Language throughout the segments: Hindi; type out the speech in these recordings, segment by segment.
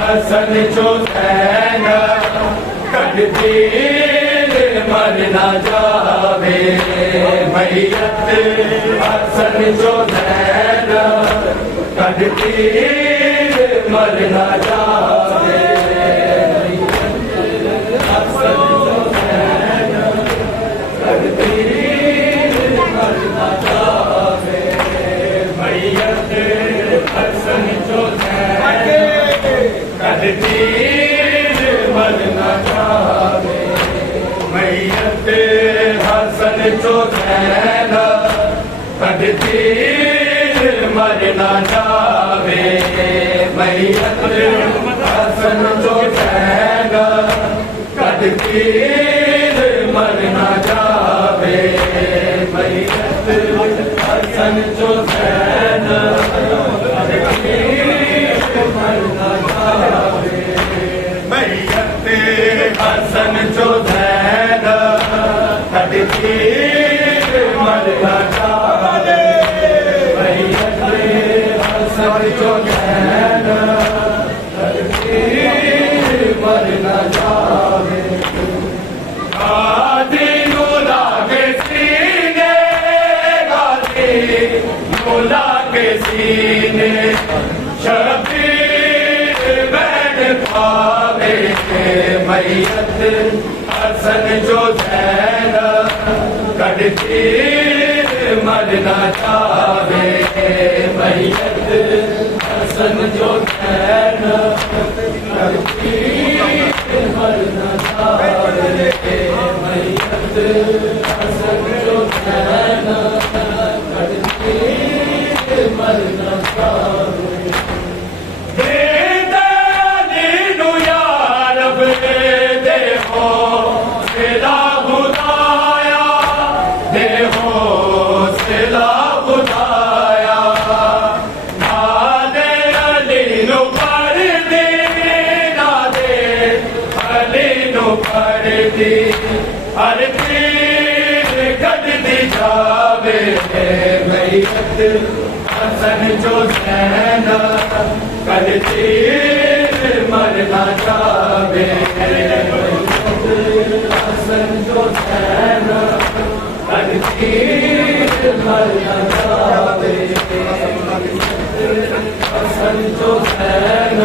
हसन जो सैन कटतीर मर न जावे मैयत हसन जो सैन कटतीर मर न जावे हसन जो सैन कटतीर मर न जावे मैयत हसन जो सैन कटतीर मर न जावे मैयत हसन जो सैन कटतीर मर न जावे मैयत हसन जो सैन कटतीर मर न जावे मैयत हसन जो सैन हसन जो सैन कटतीर मर न जावे मैयत हसन जो सैन कटतीर मर न जावे गाजी मुला के सीने गाजी मुला के सीने शबीर बैठ पावे मैयत हसन जो सैन कटतीर मर न जावे मैयत हसन जो सैन कटतीर मर न जावे मैयत हसन जो सैन कटतीर मर न जावे हर तीर कटती जावे मैयत हसन जो सैन कटतीर मर न जावे मैयत हसन जो सैन कटतीर मर न जावे हसन जो सैन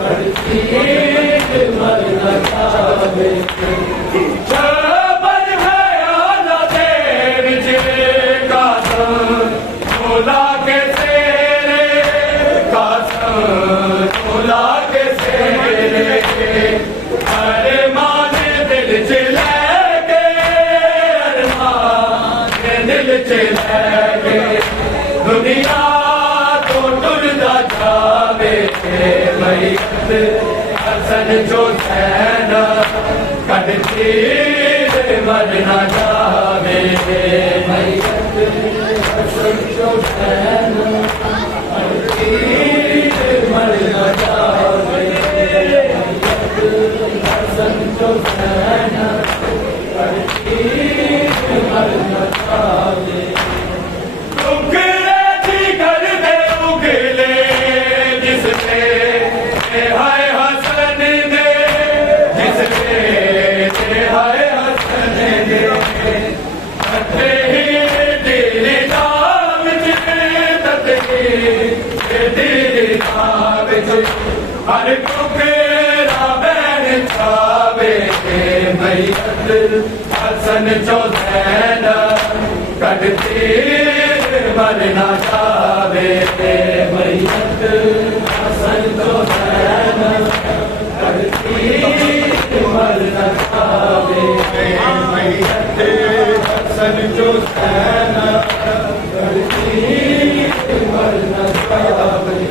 कटतीर मर न जावे दुनिया तो टुरदा जावे मैयत हसन जो सैन कटतीर मर न जावे मैयत हसन जो सैन कटतीर मर न जावे मैयत हसन जो सैन कटतीर मर न जावे हर टुकड़ा बैन छावे मैयत हसन जो सैन कटतीर मर न जावे मैयत हसन जो सैन कटतीर मर न जावे मैयत हसन जो सैन कटतीर मर न जावे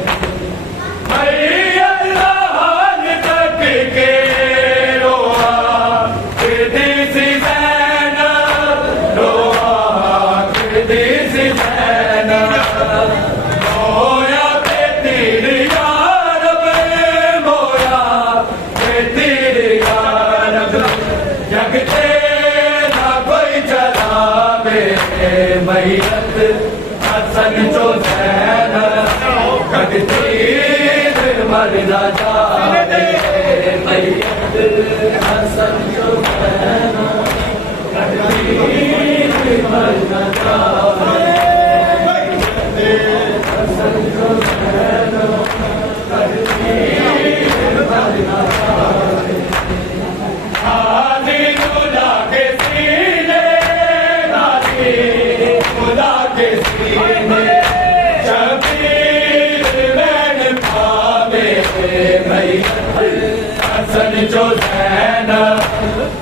हसन जो सैन कटती मर न जावे मैयत हसन जो सैन कटती मर न जावे हसन जो सैन कटती मर न जावे हाजी खुदा के सीने नाजी खुदा के सीने शबीर मैन पावे मैयत हसन जो सैन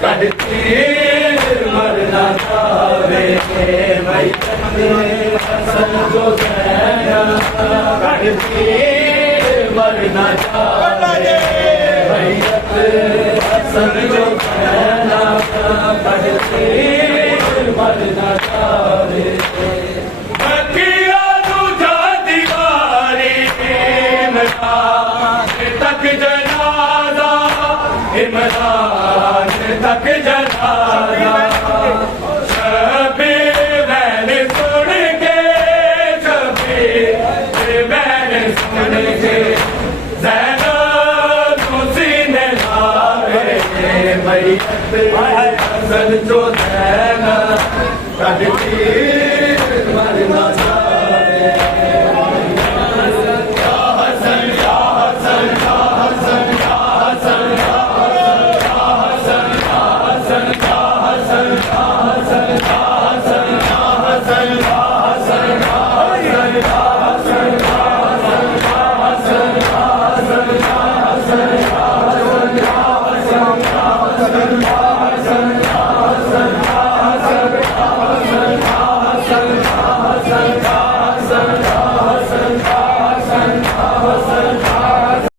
कटती मर न जावे मैयत हसन जो सैन कटती मर न जावे मैयत हसन जो सैन कटती मर न जावे तक जनाजा इमरान तक जनाजा शबीर मैंने सुन के शबीर मैंने सुन के ज़ैनब सीने लाए मैयत हसन जो